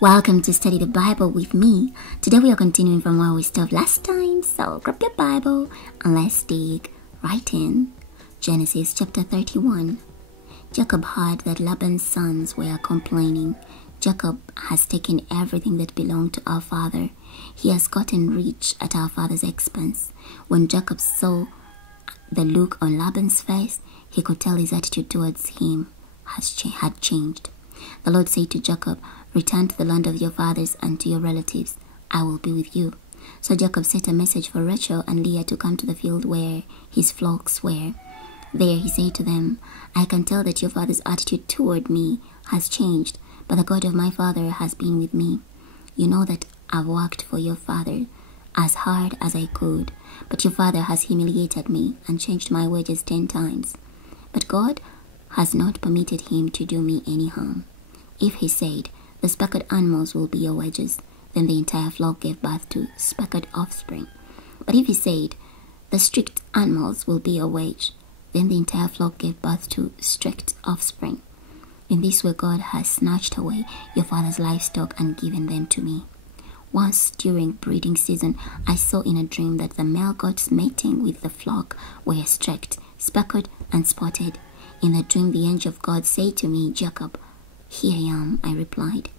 Welcome to Study the Bible with me. Today we are continuing from where we stopped last time, so grab your Bible and let's dig right in. Genesis chapter 31. Jacob heard that Laban's sons were complaining. Jacob has taken everything that belonged to our father. He has gotten rich at our father's expense. When Jacob saw the look on Laban's face, he could tell his attitude towards him had changed. The Lord said to Jacob, "Return to the land of your fathers and to your relatives. I will be with you." So Jacob sent a message for Rachel and Leah to come to the field where his flocks were. There he said to them, "I can tell that your father's attitude toward me has changed, but the God of my father has been with me. You know that I've worked for your father as hard as I could, but your father has humiliated me and changed my wages 10 times. But God has not permitted him to do me any harm. If he said, 'The speckled animals will be your wages,' then the entire flock gave birth to speckled offspring. But if he said, 'The streaked animals will be your wage,' then the entire flock gave birth to streaked offspring. In this way God has snatched away your father's livestock and given them to me. Once during breeding season, I saw in a dream that the male goats mating with the flock were streaked, speckled, and spotted. In the dream the angel of God said to me, 'Jacob.' 'Here I am,' I replied.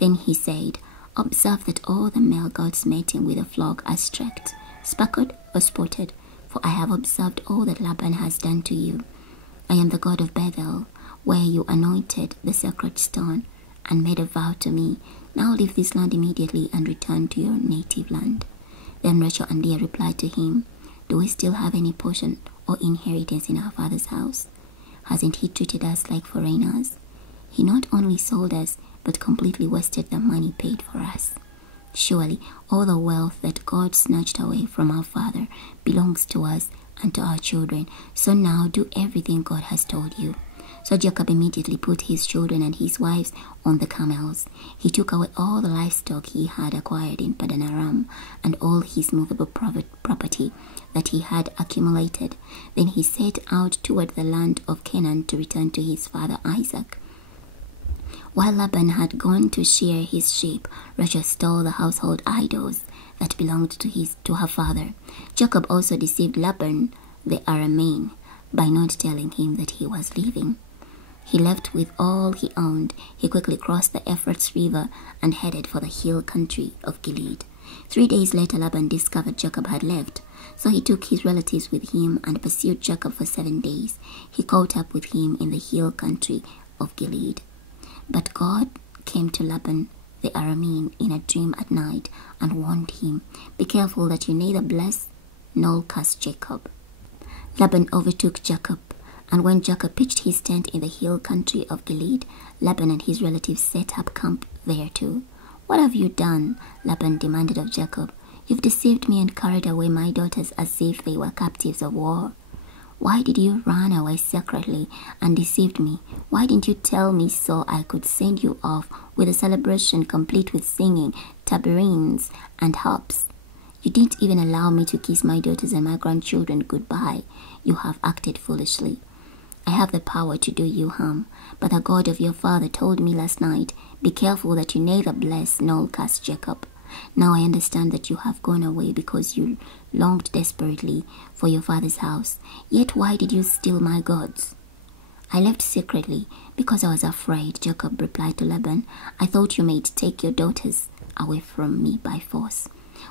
Then he said, 'Observe that all the male goats mating with the flock are streaked, speckled, or spotted, for I have observed all that Laban has done to you. I am the God of Bethel, where you anointed the sacred stone and made a vow to me. Now leave this land immediately and return to your native land.' Then Rachel and Leah replied to him, 'Do we still have any portion or inheritance in our father's house? Hasn't he treated us like foreigners? He not only sold us, but completely wasted the money paid for us. Surely all the wealth that God snatched away from our father belongs to us and to our children. So now do everything God has told you.' So Jacob immediately put his children and his wives on the camels. He took away all the livestock he had acquired in Padan Aram and all his movable property that he had accumulated. Then he set out toward the land of Canaan to return to his father Isaac. While Laban had gone to shear his sheep, Rachel stole the household idols that belonged to her father. Jacob also deceived Laban the Aramean by not telling him that he was leaving. He left with all he owned. He quickly crossed the Euphrates River and headed for the hill country of Gilead. 3 days later, Laban discovered Jacob had left, so he took his relatives with him and pursued Jacob for 7 days. He caught up with him in the hill country of Gilead. But God came to Laban the Aramean in a dream at night and warned him, 'Be careful that you neither bless nor curse Jacob.' Laban overtook Jacob, and when Jacob pitched his tent in the hill country of Gilead, Laban and his relatives set up camp there too. 'What have you done?' Laban demanded of Jacob. 'You've deceived me and carried away my daughters as if they were captives of war. Why did you run away secretly and deceive me? Why didn't you tell me so I could send you off with a celebration complete with singing, tabourines, and harps? You didn't even allow me to kiss my daughters and my grandchildren goodbye. You have acted foolishly. I have the power to do you harm, but the God of your father told me last night, 'Be careful that you neither bless nor curse Jacob.' Now I understand that you have gone away because you longed desperately for your father's house. Yet why did you steal my gods?" "I left secretly because I was afraid," Jacob replied to Laban. "I thought you might take your daughters away from me by force.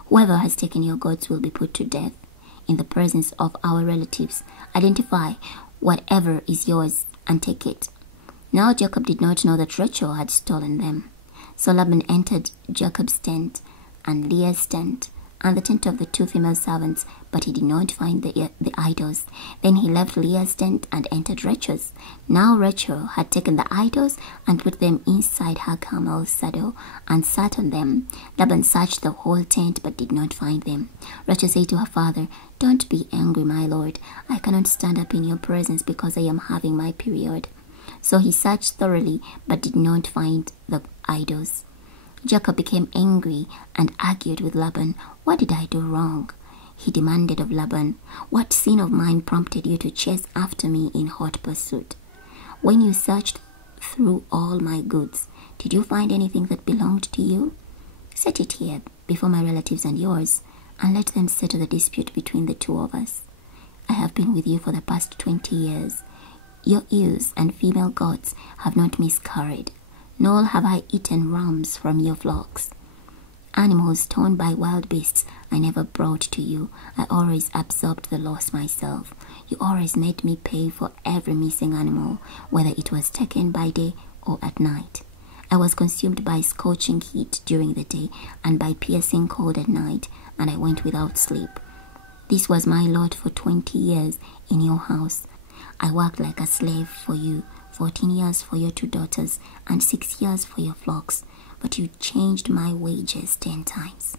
Whoever has taken your gods will be put to death in the presence of our relatives. Identify whatever is yours and take it." Now Jacob did not know that Rachel had stolen them. So Laban entered Jacob's tent and Leah's tent and the tent of the 2 female servants, but he did not find the idols. Then he left Leah's tent and entered Rachel's. Now Rachel had taken the idols and put them inside her camel's saddle and sat on them. Laban searched the whole tent but did not find them. Rachel said to her father, "Don't be angry, my lord. I cannot stand up in your presence because I am having my period." So he searched thoroughly but did not find the idols. Jacob became angry and argued with Laban. "What did I do wrong?" he demanded of Laban. "What sin of mine prompted you to chase after me in hot pursuit? When you searched through all my goods, Did you find anything that belonged to you? Set it here before my relatives and yours, and let them settle the dispute between the two of us. I have been with you for the past 20 years. Your ewes and female goats have not miscarried, nor have I eaten rams from your flocks. Animals torn by wild beasts I never brought to you. I always absorbed the loss myself. You always made me pay for every missing animal, whether it was taken by day or at night. I was consumed by scorching heat during the day and by piercing cold at night, and I went without sleep. This was my lot for 20 years in your house. I worked like a slave for you, 14 years for your 2 daughters, and 6 years for your flocks, but you changed my wages 10 times.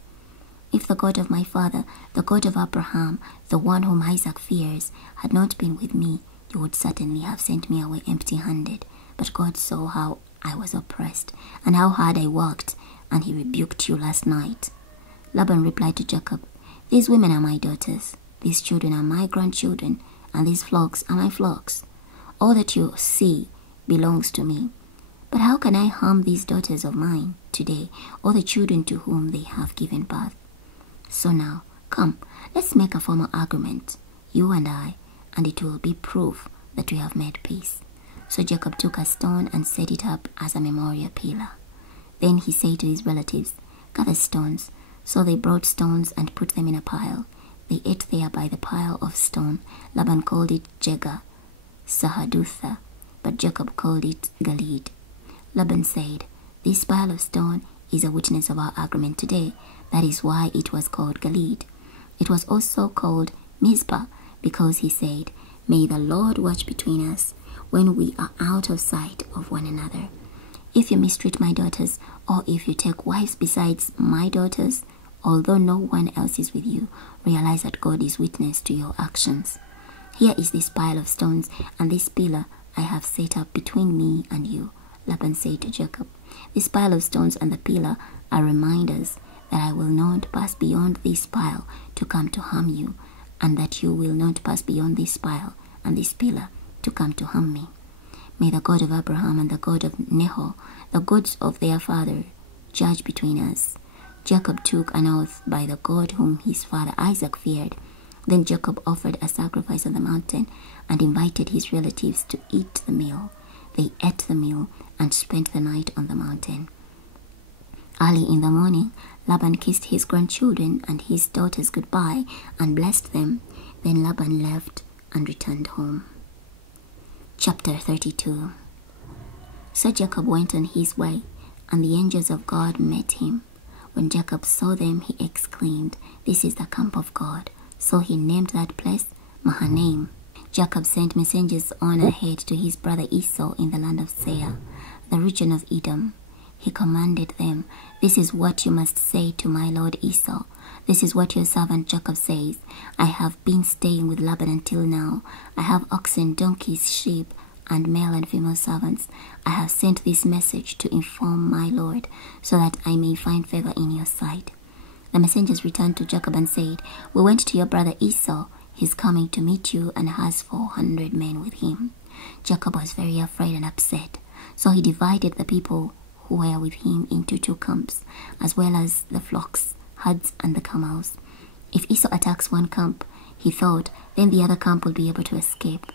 If the God of my father, the God of Abraham, the one whom Isaac fears, had not been with me, you would certainly have sent me away empty-handed. But God saw how I was oppressed, and how hard I worked, and he rebuked you last night. Laban replied to Jacob, These women are my daughters, these children are my grandchildren, and these flocks are my flocks. All that you see belongs to me. But how can I harm these daughters of mine today, or the children to whom they have given birth? So now, come, let's make a formal agreement, you and I, and it will be proof that we have made peace. So Jacob took a stone and set it up as a memorial pillar. Then he said to his relatives, Gather stones. So they brought stones and put them in a pile. They ate there by the pile of stone. Laban called it Jegar Sahadutha, but Jacob called it Gilead. Laban said, This pile of stone is a witness of our agreement today. That is why it was called Gilead. It was also called Mizpah, because he said, May the Lord watch between us when we are out of sight of one another. If you mistreat my daughters, or if you take wives besides my daughters, although no one else is with you, realize that God is witness to your actions. Here is this pile of stones and this pillar I have set up between me and you. Laban said to Jacob, This pile of stones and the pillar are reminders that I will not pass beyond this pile to come to harm you, and that you will not pass beyond this pile and this pillar to come to harm me. May the God of Abraham and the God of Nahor, the gods of their father, judge between us. Jacob took an oath by the God whom his father Isaac feared. Then Jacob offered a sacrifice on the mountain and invited his relatives to eat the meal. They ate the meal and spent the night on the mountain. Early in the morning, Laban kissed his grandchildren and his daughters goodbye and blessed them. Then Laban left and returned home. Chapter 32. So Jacob went on his way, and the angels of God met him. When Jacob saw them, he exclaimed, This is the camp of God. So he named that place Mahanaim. Jacob sent messengers on ahead to his brother Esau in the land of Seir, the region of Edom. He commanded them, This is what you must say to my lord Esau. This is what your servant Jacob says. I have been staying with Laban until now. I have oxen, donkeys, sheep, and male and female servants. I have sent this message to inform my lord, so that I may find favor in your sight. The messengers returned to Jacob and said, We went to your brother Esau. He is coming to meet you and has 400 men with him. Jacob was very afraid and upset. So he divided the people who were with him into 2 camps, as well as the flocks, herds, and the camels. If Esau attacks one camp, he thought, then the other camp will be able to escape.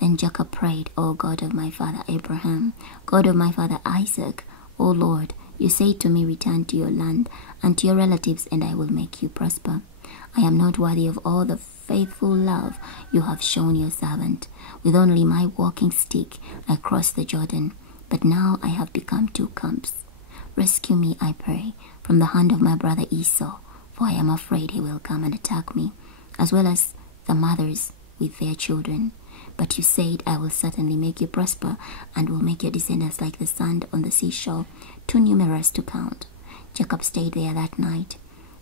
Then Jacob prayed, O God of my father Abraham, God of my father Isaac, O Lord, you say to me, Return to your land and to your relatives, and I will make you prosper. I am not worthy of all the faithful love you have shown your servant. With only my walking stick I crossed the Jordan, but now I have become 2 camps. Rescue me, I pray, from the hand of my brother Esau, for I am afraid he will come and attack me, as well as the mothers with their children. But you said, I will certainly make you prosper, and will make your descendants like the sand on the seashore, too numerous to count. Jacob stayed there that night.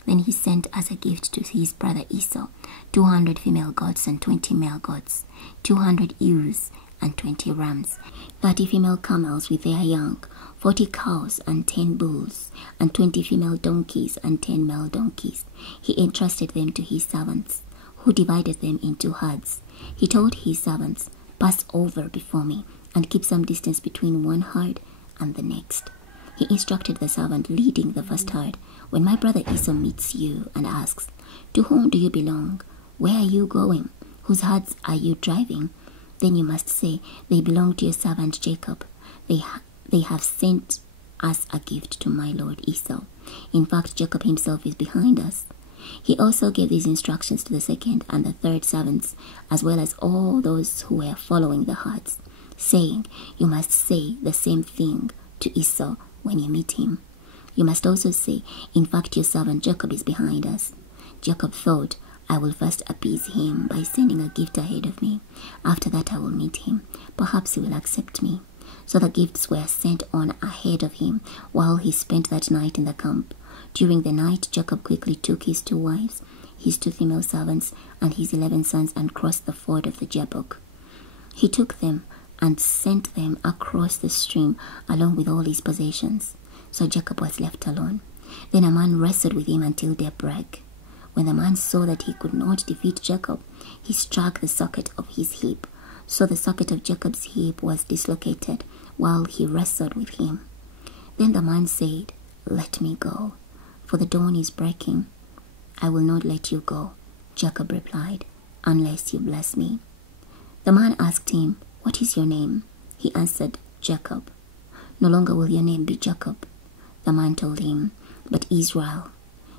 Then he sent as a gift to his brother Esau 200 female goats and 20 male goats, 200 ewes and 20 rams, 30 female camels with their young, 40 cows and 10 bulls, and 20 female donkeys and 10 male donkeys. He entrusted them to his servants, who divided them into herds. He told his servants, Pass over before me, and keep some distance between one herd and the next. He instructed the servant leading the first herd, "When my brother Esau meets you and asks, 'To whom do you belong? Where are you going? Whose herds are you driving?' then you must say, 'They belong to your servant Jacob. They have sent us a gift to my lord Esau. In fact, Jacob himself is behind us.'" He also gave these instructions to the second and the third servants, as well as all those who were following the herds, saying, "You must say the same thing to Esau when you meet him. You must also say, 'In fact, your servant Jacob is behind us.'" Jacob thought, "I will first appease him by sending a gift ahead of me. After that I will meet him. Perhaps he will accept me." So the gifts were sent on ahead of him while he spent that night in the camp. During the night, Jacob quickly took his 2 wives, his 2 female servants, and his 11 sons and crossed the ford of the Jabbok. He took them and sent them across the stream along with all his possessions. So Jacob was left alone. Then a man wrestled with him until daybreak. When the man saw that he could not defeat Jacob, he struck the socket of his hip. So the socket of Jacob's hip was dislocated while he wrestled with him. Then the man said, "Let me go, for the dawn is breaking." "I will not let you go," Jacob replied, "unless you bless me." The man asked him, "What is your name?" He answered, "Jacob." "No longer will your name be Jacob," the man told him, "but Israel,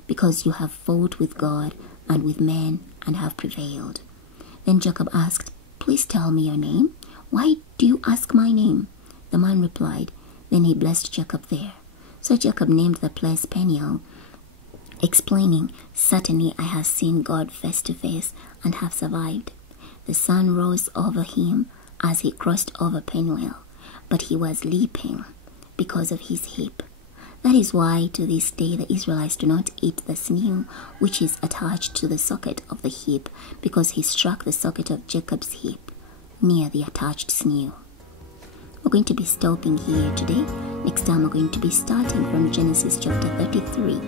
because you have fought with God and with men and have prevailed." Then Jacob asked, "Please tell me your name. Why do you ask my name?" The man replied. Then he blessed Jacob there. So Jacob named the place Peniel, explaining, "Certainly I have seen God face to face and have survived." The sun rose over him as he crossed over Peniel, but he was leaping because of his hip. That is why to this day the Israelites do not eat the sinew which is attached to the socket of the hip, because he struck the socket of Jacob's hip near the attached sinew. We're going to be stopping here today. Next time we're going to be starting from Genesis chapter 33